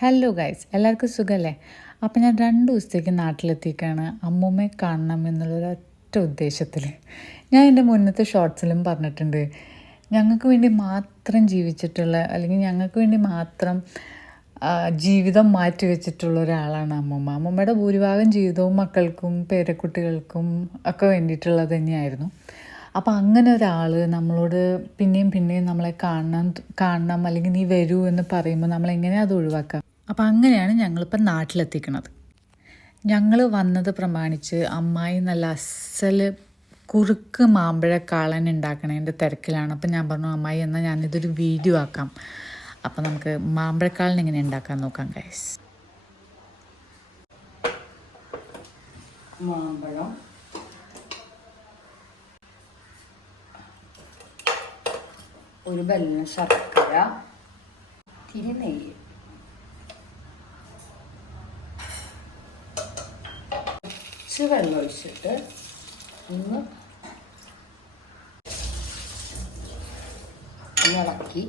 Hello guys എല്ലാവർക്കും സുഖമല്ലേ അപ്പോൾ ഞാൻ രണ്ട് ദിവസത്തേക്ക് നാട്ടിലെത്തിക്കാണ് അമ്മൂമ്മയെ കാണണം എന്നുള്ളൊരു ഒറ്റ ഉദ്ദേശത്തിൽ ഞാൻ എന്റെ മുന്നത്തെ ഷോർട്സിലും പറഞ്ഞിട്ടുണ്ട്. ഞങ്ങൾക്ക് വേണ്ടി മാത്രം ജീവിച്ചിട്ടുള്ള അല്ലെങ്കിൽ ഞങ്ങൾക്ക് വേണ്ടി മാത്രം ജീവിതം മാറ്റി വെച്ചിട്ടുള്ള ഒരാളാണ് അമ്മൂമ്മ. അമ്മൂമ്മയുടെ ഭൂരിഭാഗം ജീവിതവും മക്കൾക്കും പേരക്കുട്ടികൾക്കും ഒക്കെ വേണ്ടിയിട്ടുള്ളത് തന്നെയായിരുന്നു. അപ്പോൾ അങ്ങനെ ഒരാൾ നമ്മളോട് പിന്നെയും പിന്നെയും നമ്മളെ കാണണം കാണണം അല്ലെങ്കിൽ നീ വരൂ എന്ന് പറയുമ്പോൾ നമ്മൾ എങ്ങനെയാണ് അത് ഒഴിവാക്കുക? അപ്പോൾ അങ്ങനെയാണ് ഞങ്ങളിപ്പോൾ നാട്ടിലെത്തിക്കുന്നത് ഞങ്ങൾ വന്നത് പ്രമാണിച്ച് അമ്മായി നല്ല അസൽ കുറുക്ക് മാമ്പഴ കാളൻ ഉണ്ടാക്കണതിന്റെ തിരക്കിലാണ്. അപ്പം ഞാൻ പറഞ്ഞു അമ്മായി എന്നാൽ ഞാനിതൊരു വീഡിയോ ആക്കാം. അപ്പം നമുക്ക് മാമ്പഴക്കാളൻ എങ്ങനെ ഉണ്ടാക്കാൻ നോക്കാം ഗൈസ് മാമ്പഴം. ഒരു ബല്ലിന് ശർക്കര. തിരി കുറച്ച് വെള്ളം ഒഴിച്ചിട്ട് ഒന്ന് ഇളക്കി.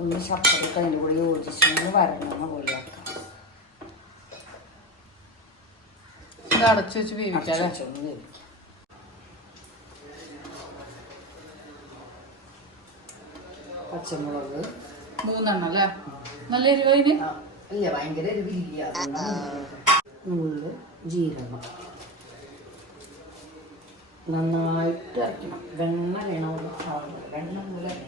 ഒന്ന് ശക്തി അതിന്റെ കൂടെ യോജിച്ച് ഒന്ന് വരണ പോലെയാക്കാം ഇത് അടച്ചു വെച്ച് വേവിക്കാം. പച്ചമുളക്. മൂന്നെണ്ണം അല്ലേ? നല്ല എരിവ് അതിന് ഇല്ല ഭയങ്കര എരിവില്ല. നുള്ള് ജീരകം. നന്നായിട്ട് അരയ്ക്കണം വെണ്ണ വേണം ഒരു സാധനം വെണ്ണ മൂലം.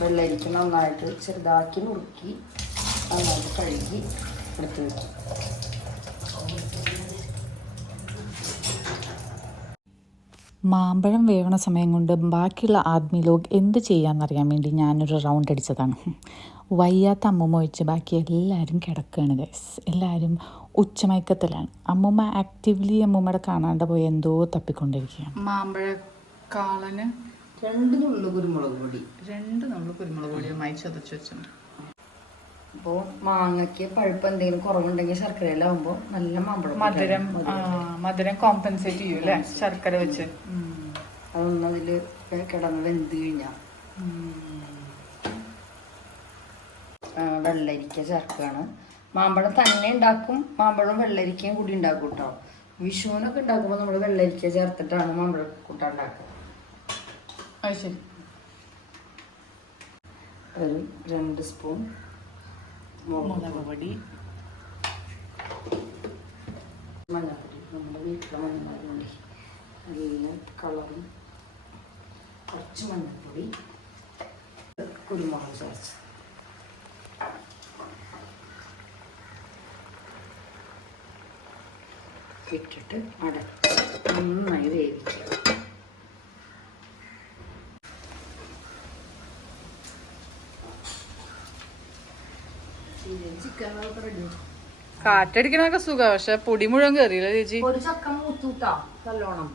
വെള്ളരിക്ക നന്നായിട്ട് ചെറുതാക്കി നുറുക്കി നന്നായിട്ട് കഴുകി എടുത്ത് വെക്കും. മാമ്പഴം വേവണ സമയം കൊണ്ട് ബാക്കിയുള്ള ആദ്മി ലോഗ് എന്ത് ചെയ്യാമെന്നറിയാൻ വേണ്ടി ഞാനൊരു റൗണ്ട് അടിച്ചതാണ്. വയ്യാത്ത അമ്മൂമ്മ ഒഴിച്ച് ബാക്കി എല്ലാവരും കിടക്കുകയാണ് ഗൈസ് എല്ലാവരും ഉച്ചമയക്കത്തിലാണ്. അമ്മൂമ്മ ആക്റ്റീവ്ലി അമ്മൂമ്മയുടെ കാണാണ്ട് പോയി എന്തോ തപ്പിക്കൊണ്ടിരിക്കുകയാണ്. മാമ്പഴ കാളന് രണ്ട് നുള്ളു കുരുമുളക് പൊടി. രണ്ട് നുള്ളു കുരുമുളക് പൊടിയുമായി ചതച്ച് വെച്ചിട്ടുണ്ട്. അപ്പോൾ മാങ്ങയ്ക്ക് പഴുപ്പ് എന്തെങ്കിലും കുറവുണ്ടെങ്കിൽ ശർക്കരയിലാവുമ്പോൾ നല്ല മാമ്പഴം മധുരം മധുരം കോമ്പൻസേറ്റ് ചെയ്യും അല്ലേ? ശർക്കര വെച്ച്. അതൊന്നും അതിൽ കിടന്ന് വെന്ത് കഴിഞ്ഞാൽ വെള്ളരിക്ക ചേർക്കുകയാണ് മാമ്പഴം തന്നെ ഉണ്ടാക്കും. മാമ്പഴം വെള്ളരിക്കയും കൂടി ഉണ്ടാക്കും കേട്ടോ വിഷുവിനൊക്കെ ഉണ്ടാക്കുമ്പോൾ നമ്മൾ വെള്ളരിക്ക ചേർത്തിട്ടാണ് മാമ്പഴം കൂട്ടാൻ ഉണ്ടാക്കുക. അത് ശരി. ഒരു രണ്ട് സ്പൂൺ മുളക് പൊടി മഞ്ഞൾപ്പൊടി നമ്മുടെ വീട്ടിലെ മഞ്ഞൾപ്പൊടി. നല്ല കളറും കുറച്ച് മഞ്ഞൾപ്പൊടി. കുരുമുളക് ചേർച്ച് ഇട്ടിട്ട് അടച്ച് നന്നായി വേവിക്കുക. കാറ്റടിക്കണൊക്കെ സുഖ പക്ഷെ പൊടി മുഴുവൻ കയറിയില്ല ചേച്ചി? ഒരു ചക്ക മൂത്തൂട്ടാ നല്ലോണം.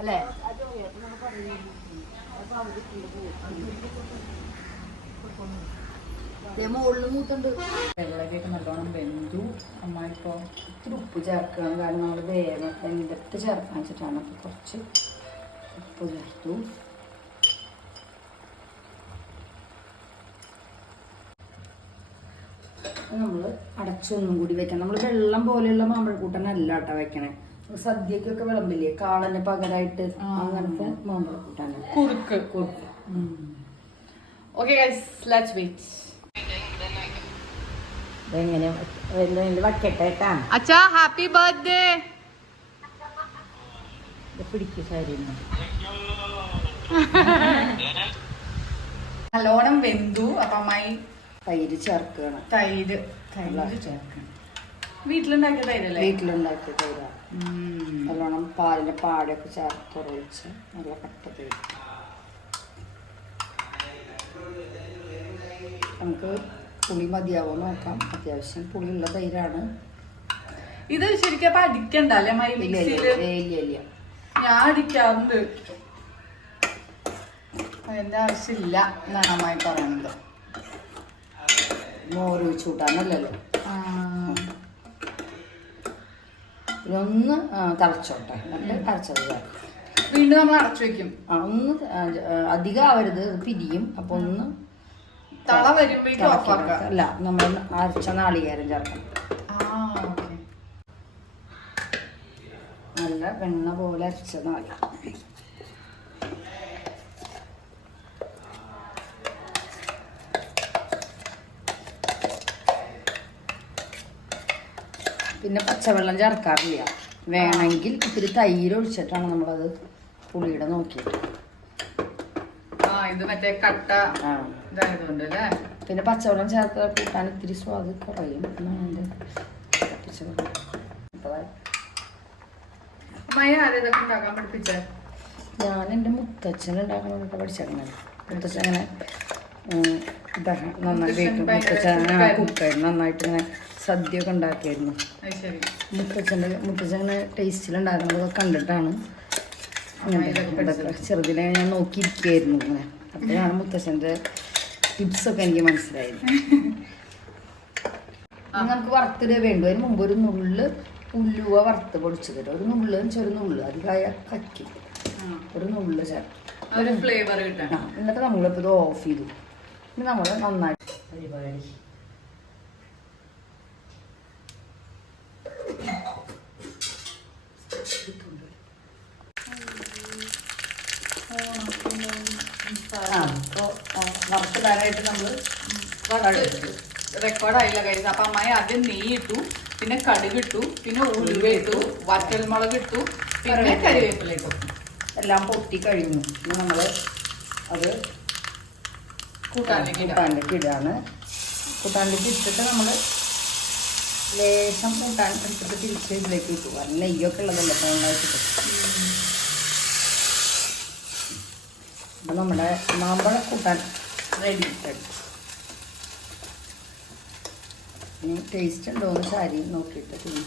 അല്ലേ? മുകളിൽ മൂത്തുണ്ട്. വെള്ളരിയൊക്കെ നല്ലോണം വെന്തു. അമ്മ ഇപ്പോ ഇത്തിരി ഉപ്പ് ചേർക്കണം കാരണം നമ്മൾ വേഗം ചേർക്കാൻ വെച്ചിട്ടാണ്. അപ്പോൾ കുറച്ച് ഉപ്പ് ചേർത്തു. നമ്മൾ അടച്ചൊന്നും കൂടി വെക്കണം. നമ്മൾ വെള്ളം പോലെയുള്ള മാമ്പഴക്കൂട്ടനല്ല കേട്ടോ വെക്കണേ. സദ്യക്കൊക്കെ വിളമ്പില്ലേ? കാളന് പകരമായിട്ട് അങ്ങനത്തെ മാമ്പഴക്കൂട്ടാണ് കുറുക്ക്. കുറുക്ക്. ഓക്കെ ലെറ്റ്സ് വെയിറ്റ് ഇതെങ്ങനെ വയ്ക്കട്ടെ കേട്ടാ അച്ഛാ ഹാപ്പി ബർത്ത്ഡേ പിടിക്കും സാരി നല്ലോണം വെന്തു. അപ്പൊ അമ്മായി തൈര് ചേർക്കണം. തൈര്. തൈര് ചേർക്കണം. വീട്ടിലുണ്ടാക്കിയ തൈരല്ലേ? വീട്ടിലുണ്ടാക്കിയ തൈര. നല്ലോണം പാലിന്റെ പാടൊക്കെ ഒഴിച്ച് നല്ല കട്ട തൈര്. നമുക്ക് പുളി മതിയാവോ നോക്കാം. അത്യാവശ്യം പുളിയുള്ള തൈരാണ്. ഇത് ശരിക്കും അപ്പൊ അടിക്കണ്ട അല്ലേ ഇല്ല. ഞാൻ അടിക്കാറുണ്ട്. അതിന്റെ ആവശ്യമില്ല എന്നാണ് അമ്മായി പറയുന്നത്. മോര് ഒഴിച്ച് കൂട്ടാനല്ലല്ലോ. ഇതൊന്ന് തിളച്ചോട്ടെ. എന്നിട്ട് അരച്ചത് വീണ്ടും നമ്മൾ അടച്ചു വെക്കും. ആ ഒന്ന് അധികം ആവരുത്. പിരിയും. അപ്പൊ ഒന്ന് തള വരുമ്പോഴേക്കും അല്ല നമ്മൾ അരച്ച നാളികേരം ചേർക്കണം. നല്ല വെണ്ണ പോലെ അരച്ച നാളി പിന്നെ പച്ചവെള്ളം ചേർക്കാറില്ല. വേണമെങ്കിൽ ഇത്തിരി തൈര് ഒഴിച്ചിട്ടാണ് നമ്മളത് പുളിയുടെ നോക്കിയത്. ഇത് മറ്റേ കട്ട പിന്നെ പച്ചവെള്ളം ചേർത്ത് കൂട്ടാൻ ഇത്തിരി സ്വാദ് കുറയും. എന്നാണ് എന്റെ പച്ചവെള്ളം ഞാൻ എന്റെ മുത്തച്ഛൻ ഉണ്ടാക്കണതൊക്കെ പഠിച്ചേക്കണത് മുത്തച്ഛൻ അങ്ങനെ നന്നായി മുത്തച്ഛൻ കുക്കായിരുന്നു നന്നായിട്ട് ഇങ്ങനെ സദ്യ ഒക്കെ ഉണ്ടാക്കിയായിരുന്നു മുത്തച്ഛന്റെ മുത്തച്ഛനെ ഉണ്ടാക്കുന്നതൊക്കെ കണ്ടിട്ടാണ് ചെറുതിനെ ചെറുതിലെ ഞാൻ നോക്കിയിരിക്കുകയായിരുന്നു ഇങ്ങനെ. അപ്പോഴാണ് മുത്തച്ഛന്റെ ടിപ്സൊക്കെ എനിക്ക് മനസ്സിലായത്. നമുക്ക് വറുത്തിട വേണ്ടു. അതിന് മുമ്പ് ഒരു നുള്ള് ഉല്ലുവ വറുത്ത് പൊടിച്ചു തരും. ഒരു നുള്ള് ചെറു നുള്ളു. അധികമായ കക്കി. ഒരു നുള്ള് ചേർത്ത് എന്നിട്ട് നമ്മളിപ്പോൾ ഇത് ഓഫ് ചെയ്തു. ഇനി നമ്മൾ നന്നായിട്ട് പരിപാടി ആ അപ്പോൾ വറുത്തിടാനായിട്ട് നമ്മൾ റെക്കോർഡായില്ല കഴിഞ്ഞത് അപ്പൊ അമ്മായി ആദ്യം നെയ്യ് ഇട്ടു പിന്നെ കടുക് ഇട്ടു പിന്നെ ഉലുവ ഇട്ടു വറ്റൽമുളക് ഇട്ടു പിന്നെ കരിവേപ്പില ഇട്ടു എല്ലാം പൊട്ടി കഴിഞ്ഞു. ഇനി നമ്മൾ അത് കൂട്ടാനിലേക്ക്. കൂട്ടാനിലേക്ക് ഇടാണ്. കൂട്ടാനിലേക്ക് ഇട്ടിട്ട് നമ്മൾ ലേശം കൂട്ടാൻ എടുത്തിട്ട് തിരിച്ച് ഇതിലേക്ക് ഇട്ടു. നല്ല നെയ്യൊക്കെ ഉള്ളതല്ലേ ഫോണിലായിട്ട് അപ്പം നമ്മുടെ മാമ്പഴ കൂട്ടാൻ റെഡി ഇനി ടേസ്റ്റ് ഉണ്ടോ എന്ന് ശാരി നോക്കിയിട്ട് തിന്നു